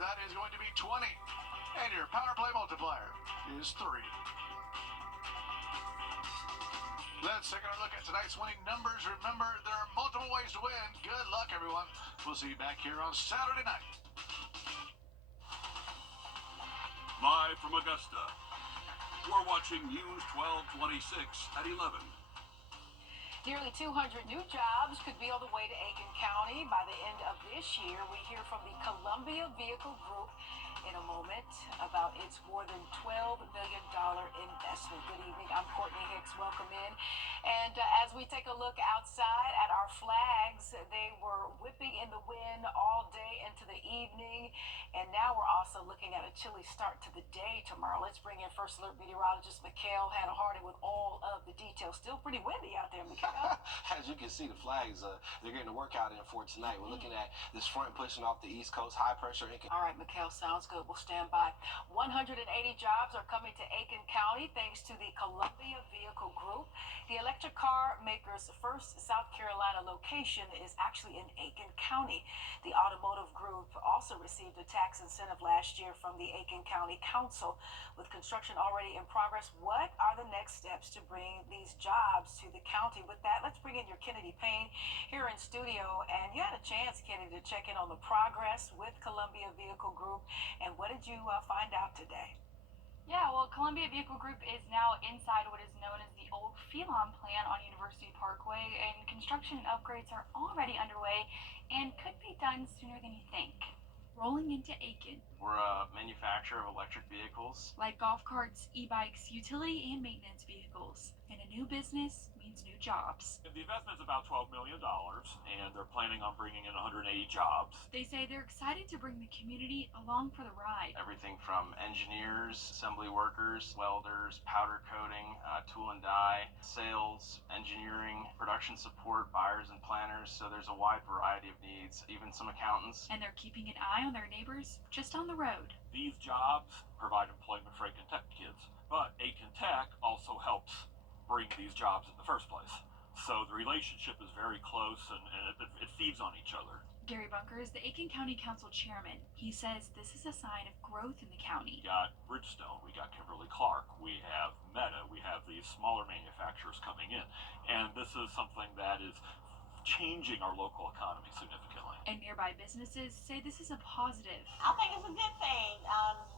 that is going to be 20. And your power play multiplier is 3. Let's take a look at tonight's winning numbers. Remember, there are multiple ways to win. Good luck, everyone. We'll see you back here on Saturday night. Live from Augusta, we're watching News 1226 at 11. Nearly 200 new jobs could be on the way to Aiken County by the end of this year. We hear from the Columbia Vehicle Group in a moment about its more than $12 million investment. Good evening. I'm Courtney Hicks. Welcome in. And as we take a look outside at our flags, they were whipping in the wind all day into the evening. And now we're also looking at a chilly start to the day tomorrow. Let's bring in First Alert meteorologist Mikhail Hanna-Hardy with all of the details. Still pretty windy out there, Mikhail. As you can see, the flags, they're getting a workout in for tonight. We're looking at this front pushing off the East Coast, high pressure. All right, Mikhail, sounds good. We'll stand by. 180 jobs are coming to Aiken County thanks to the Columbia Vehicle Group. The electric car maker's first South Carolina location is actually in Aiken County. The automotive group also received a tax incentive last year from the Aiken County Council. With construction already in progress, what are the next steps to bring these jobs to the county? With that, let's bring in your Kennedy Payne here in studio. And you had a chance, Kennedy, to check in on the progress with Columbia Vehicle Group. And what did you find out today? Yeah, well, Columbia Vehicle Group is now inside what is known as the old Phelon plant on University Parkway, and construction and upgrades are already underway and could be done sooner than you think. Rolling into Aiken. We're a manufacturer of electric vehicles. Like golf carts, e-bikes, utility and maintenance vehicles. And a new business means new jobs. The investment's about $12 million, and they're planning on bringing in 180 jobs. They say they're excited to bring the community along for the ride. Everything from engineers, assembly workers, welders, powder coating, tool and die, sales, engineering, production support, buyers and planners. So there's a wide variety of needs, even some accountants. And they're keeping an eye on their neighbors just on the road. These jobs provide employment for Aiken Tech kids, but Aiken Tech also helps bring these jobs in the first place. So the relationship is very close, and it feeds on each other. Gary Bunker is the Aiken County Council chairman. He says this is a sign of growth in the county. We got Bridgestone, we got Kimberly-Clark, we have Meta, we have these smaller manufacturers coming in. And this is something that is changing our local economy significantly. And nearby businesses say this is a positive. I think it's a good thing.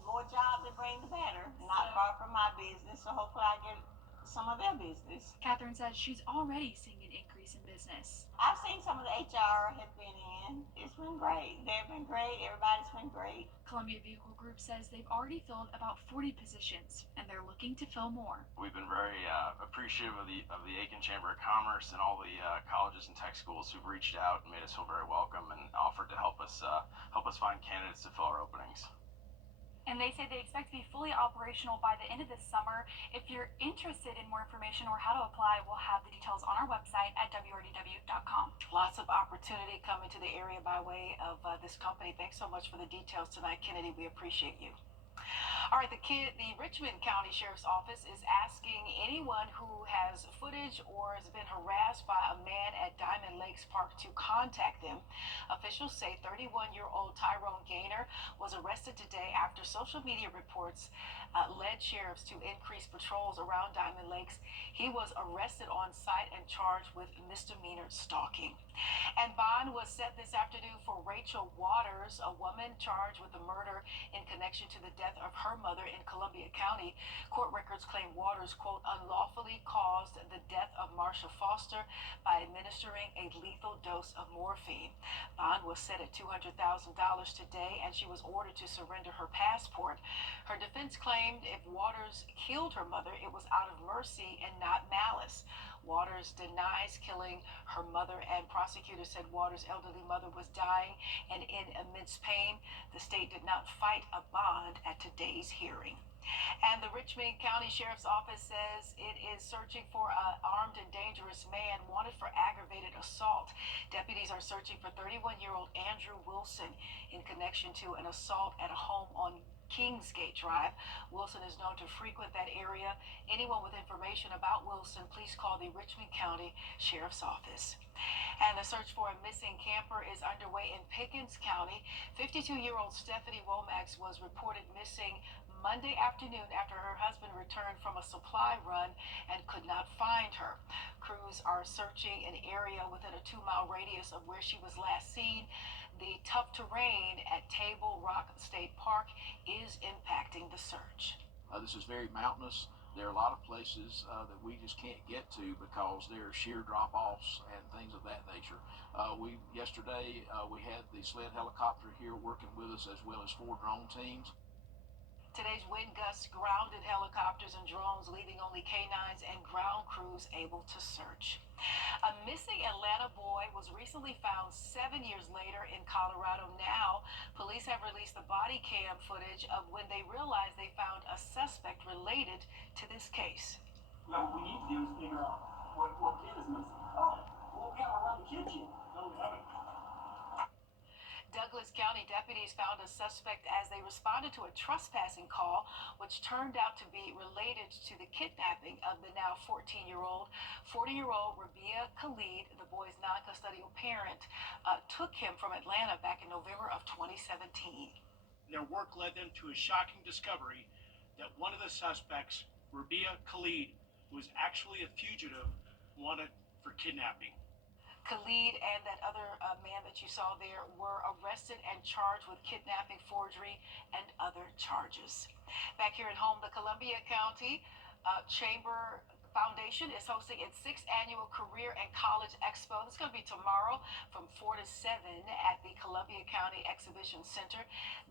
More jobs that bring the better. Not far from my business, so hopefully I get some of their business. Catherine says she's already seeing an increase in business. I've seen some of the HR have been in. It's been great. They've been great. Everybody's been great. Columbia Vehicle Group says they've already filled about 40 positions, and they're looking to fill more. We've been very appreciative of the Aiken Chamber of Commerce and all the colleges and tech schools who've reached out and made us feel very welcome and offered to help us find candidates to fill our openings. And they say they expect to be fully operational by the end of this summer. If you're interested in more information or how to apply, we'll have the details on our website at wrdw.com. Lots of opportunity coming to the area by way of this company. Thanks so much for the details tonight, Kennedy. We appreciate you. All right, the Richmond County Sheriff's Office is asking anyone who has footage or has been harassed by a man at Diamond Lakes Park to contact them. Officials say 31-year-old Tyrone Gaynor was arrested today after social media reports led sheriffs to increase patrols around Diamond Lakes. He was arrested on site and charged with misdemeanor stalking. And bond was set this afternoon for Rachel Waters, a woman charged with the murder in connection to the death of her mother in Columbia County. Court records claim Waters, quote, unlawfully caused the death of Marsha Foster by administering a lethal dose of morphine. Bond was set at $200,000 today, and she was ordered to surrender her passport. Her defense claimed if Waters killed her mother, it was out of mercy and not malice. Waters denies killing her mother, and prosecutors said Waters' elderly mother was dying and in immense pain. The state did not fight a bond at today's hearing. And the Richmond County Sheriff's Office says it is searching for an armed and dangerous man wanted for aggravated assault. Deputies are searching for 31-year-old Andrew Wilson in connection to an assault at a home on Kingsgate Drive. Wilson is known to frequent that area. Anyone with information about Wilson, please call the Richmond County Sheriff's Office. And the search for a missing camper is underway in Pickens County. 52-year-old Stephanie Womack was reported missing Monday afternoon after her husband returned from a supply run and could not find her. Crews are searching an area within a 2-mile radius of where she was last seen. The tough terrain at Table Rock State Park is impacting the search. This is very mountainous. There are a lot of places that we just can't get to because there are sheer drop-offs and things of that nature. Yesterday we had the sled helicopter here working with us, as well as 4 drone teams. Today's wind gusts grounded helicopters and drones, leaving only canines and ground crews able to search. A missing Atlanta boy was recently found 7 years later in Colorado. Now, police have released the body cam footage of when they realized they found a suspect related to this case. What we need to do is figure out what kid is missing. Oh, well, we gotta run the kid yet. No, we haven't. Douglas County deputies found a suspect as they responded to a trespassing call, which turned out to be related to the kidnapping of the now 40-year-old Rabia Khalid. The boy's non-custodial parent took him from Atlanta back in November of 2017. Their work led them to a shocking discovery that one of the suspects, Rabia Khalid, was actually a fugitive wanted for kidnapping. Khalid and that other man that you saw there were arrested and charged with kidnapping, forgery, and other charges. Back here at home, the Columbia County Chamber Foundation is hosting its 6th annual Career and College Expo. This is going to be tomorrow from 4 to 7 at the Columbia County Exhibition Center.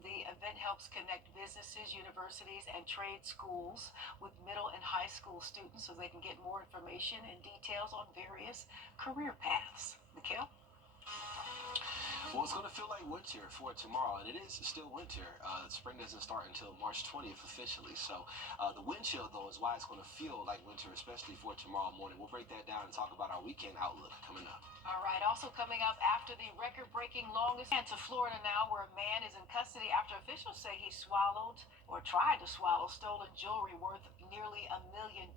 The event helps connect businesses, universities, and trade schools with middle and high school students so they can get more information and details on various career paths. Mikhail? Well, it's going to feel like winter for tomorrow, and it is still winter. Spring doesn't start until March 20th officially, so the wind chill, though, is why it's going to feel like winter, especially for tomorrow morning. We'll break that down and talk about our weekend outlook coming up. All right, also coming up after the record-breaking longest. And to Florida now, where a man is in custody after officials say he swallowed or tried to swallow stolen jewelry worth nearly $1 million.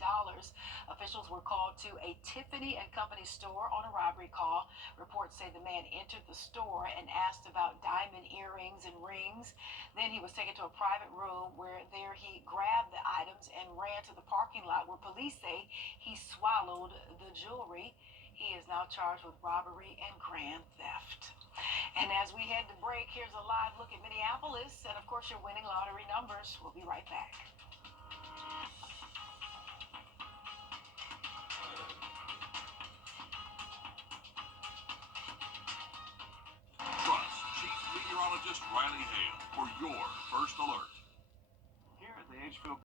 Officials were called to a Tiffany & Company store on a robbery call. Reports say the man entered the store and asked about diamond earrings and rings. Then he was taken to a private room where there he grabbed the items and ran to the parking lot where police say he swallowed the jewelry. He is now charged with robbery and grand theft. And as we head to break, here's a live look at Minneapolis and, of course, your winning lottery numbers. We'll be right back. Trust Chief Meteorologist Riley Hale for your first alert. Here at the Edgefield